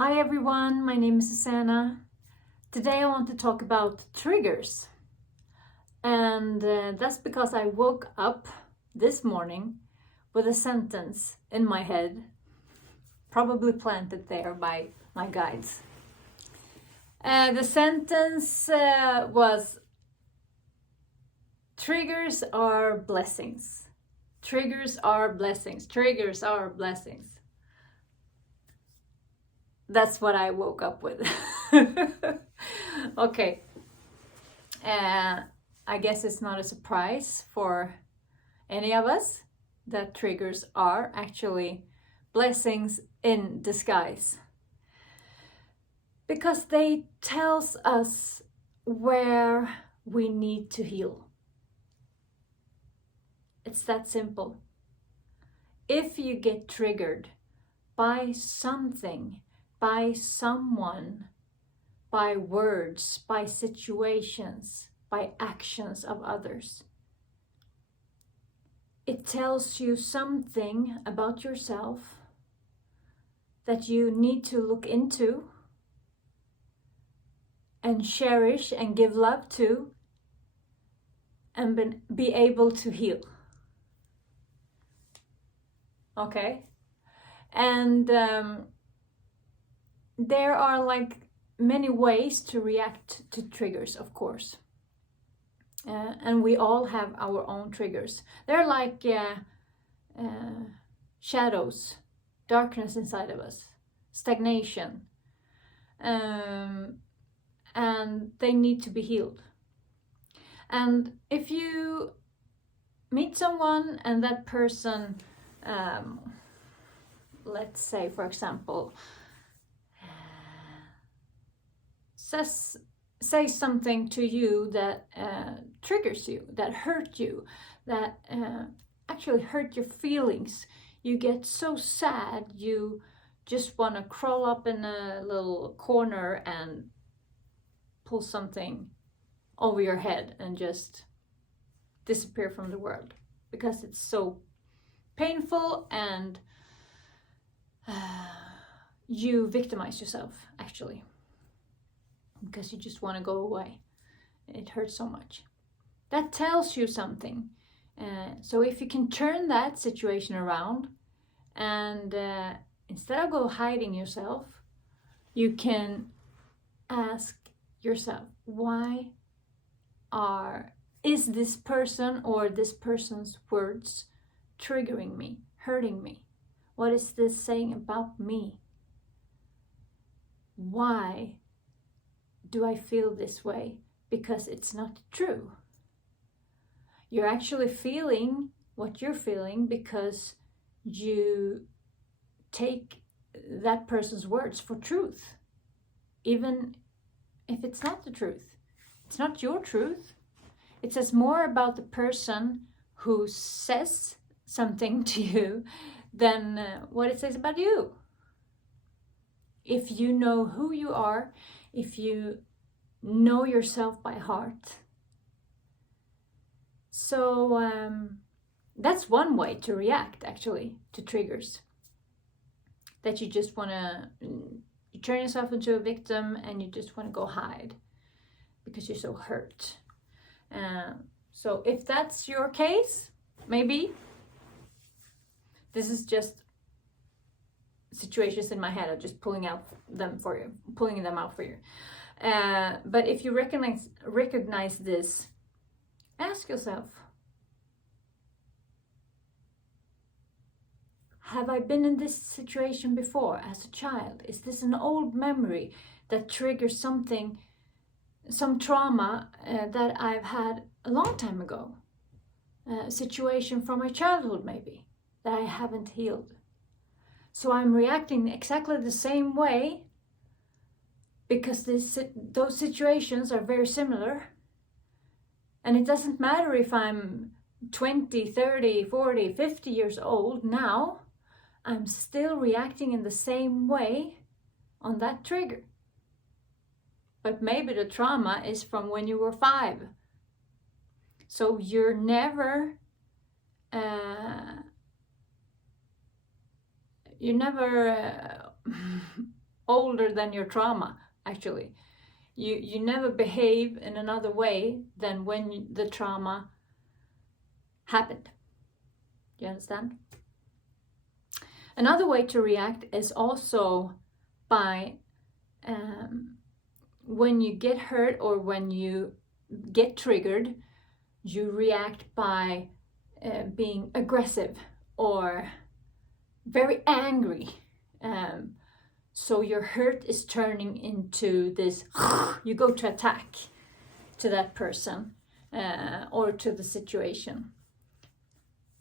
Hi everyone, my name is Susanna. Today I want to talk about triggers. And that's because I woke up this morning with a sentence in my head, probably planted there by my guides. The sentence was, triggers are blessings. Triggers are blessings. Triggers are blessings. That's what I woke up with. Okay. I guess it's not a surprise for any of us that triggers are actually blessings in disguise. Because they tells us where we need to heal. It's that simple. If you get triggered by something, by someone, by words, by situations, by actions of others, it tells you something about yourself that you need to look into and cherish and give love to and be able to heal. Okay? And there are like many ways to react to triggers, of course. And we all have our own triggers. They're like shadows, darkness inside of us, stagnation. And they need to be healed. And if you meet someone and that person, let's say, for example, say something to you that triggers you, that hurt you, that actually hurt your feelings. You get so sad, you just want to crawl up in a little corner and pull something over your head and just disappear from the world because it's so painful, and you victimize yourself actually because you just want to go away. It hurts so much. That tells you something. So if you can turn that situation around and instead of go hiding yourself, you can ask yourself, why is this person or this person's words triggering me, hurting me? What is this saying about me? Why do I feel this way? Because it's not true. You're actually feeling what you're feeling because you take that person's words for truth, even if it's not the truth. It's not your truth. It says more about the person who says something to you than what it says about you. If you know who you are, if you know yourself by heart. So that's one way to react actually to triggers. That you just want to, you turn yourself into a victim and you just want to go hide because you're so hurt. So if that's your case, maybe this is just situations in my head. I'm just pulling them out for you. But if you recognize this, ask yourself, have I been in this situation before as a child? Is this an old memory that triggers something, some trauma that I've had a long time ago? A situation from my childhood maybe that I haven't healed. So I'm reacting exactly the same way because those situations are very similar. And it doesn't matter if I'm 20, 30, 40, 50 years old now, I'm still reacting in the same way on that trigger. But maybe the trauma is from when you were 5. So you're never older than your trauma, actually. You never behave in another way than when the trauma happened. Do you understand? Another way to react is also by when you get hurt or when you get triggered, you react by being aggressive or very angry. So your hurt is turning into this, you go to attack to that person or to the situation.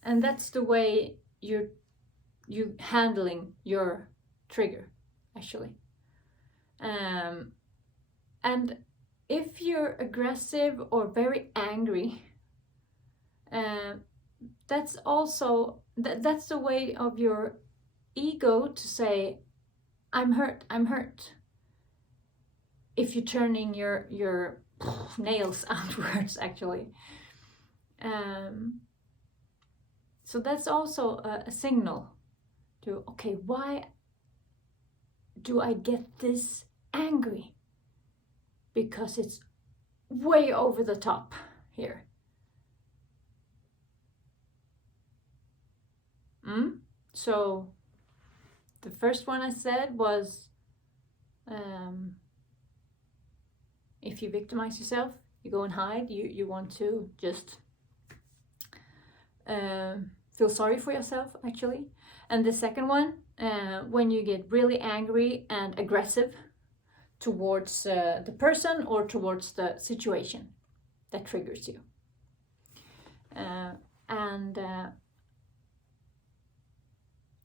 And that's the way you handling your trigger, actually. And if you're aggressive or very angry, that's also that's the way of your ego to say, I'm hurt, I'm hurt. If you're turning your nails outwards, actually. So that's also a signal to, okay, why do I get this angry? Because it's way over the top here. So the first one I said was, if you victimize yourself, you go and hide, you want to just feel sorry for yourself, actually. And the second one, when you get really angry and aggressive towards the person or towards the situation that triggers you.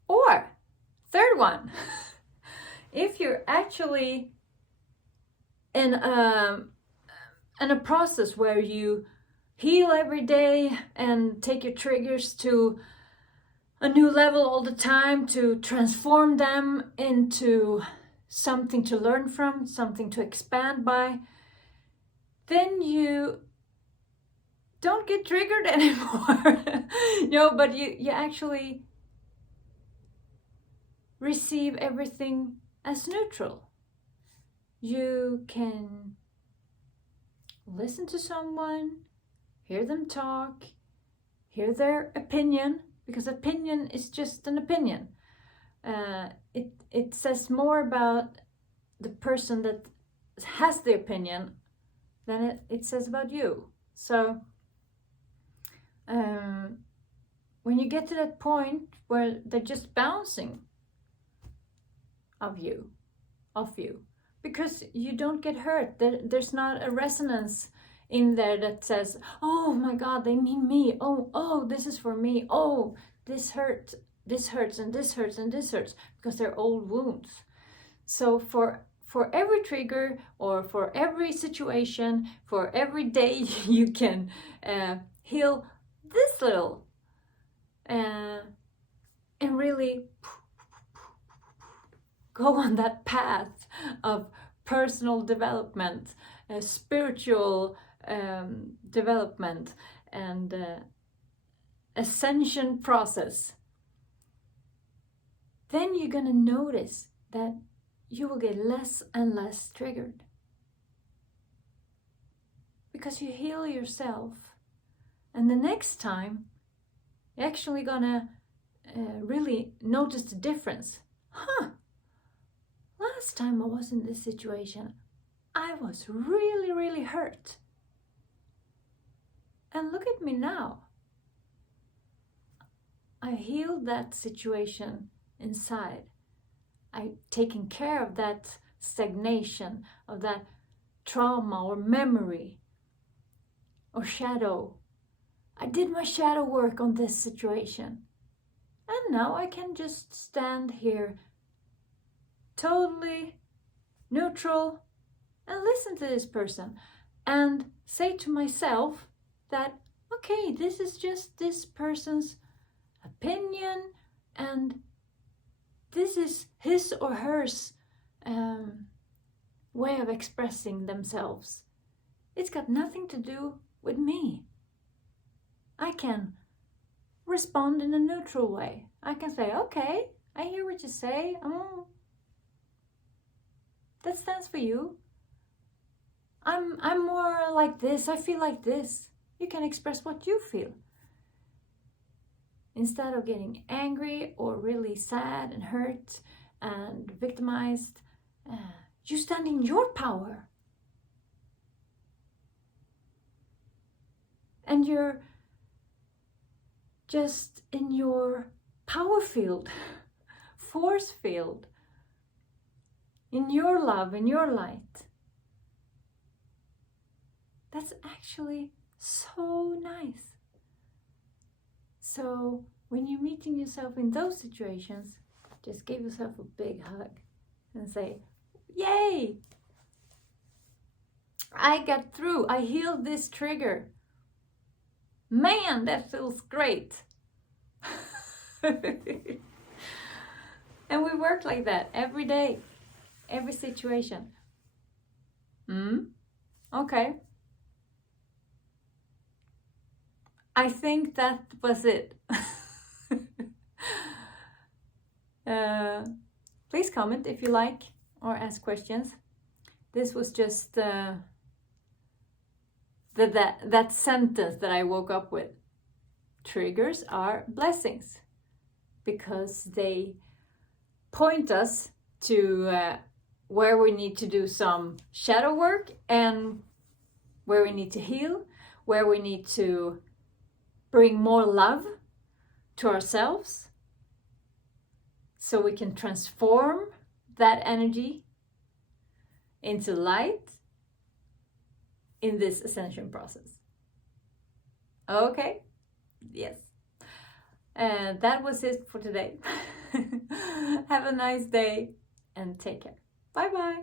Or third one, if you're actually in a process where you heal every day and take your triggers to a new level all the time, to transform them into something to learn from, something to expand by, then you don't get triggered anymore. But you actually receive everything as neutral. You can listen to someone, hear them talk, hear their opinion, because opinion is just an opinion. It says more about the person that has the opinion than it says about you. So when you get to that point where they're just bouncing off you, because you don't get hurt, there's not a resonance in there that says, oh my God, they mean me, oh this is for me, oh this hurts, and this hurts, and this hurts, because they're old wounds. So for every trigger, or for every situation, for every day, you can heal this little and really go on that path of personal development, spiritual development, and ascension process. Then you're gonna notice that you will get less and less triggered, because you heal yourself. And the next time, you're actually gonna really notice the difference. Last time I was in this situation, I was really, really hurt. And look at me now. I healed that situation inside. I've taken care of that stagnation, of that trauma or memory or shadow. I did my shadow work on this situation. And now I can just stand here totally neutral and listen to this person and say to myself that, okay, this is just this person's opinion, and this is his or hers way of expressing themselves. It's got nothing to do with me. I can respond in a neutral way. I can say, okay, I hear what you say. that stands for you. I'm more like this, I feel like this. You can express what you feel. Instead of getting angry or really sad and hurt and victimized, you stand in your power. And you're just in your power field, force field, in your love, in your light. That's actually so nice. So when you're meeting yourself in those situations, just give yourself a big hug and say, yay! I got through. I healed this trigger. Man, that feels great. And we work like that every day, every situation. Okay. I think that was it. Please comment if you like or ask questions. This was just that sentence that I woke up with. Triggers are blessings because they point us to where we need to do some shadow work and where we need to heal, where we need to bring more love to ourselves so we can transform that energy into light in this ascension process. Okay? Yes. And that was it for today. Have a nice day and take care. Bye bye.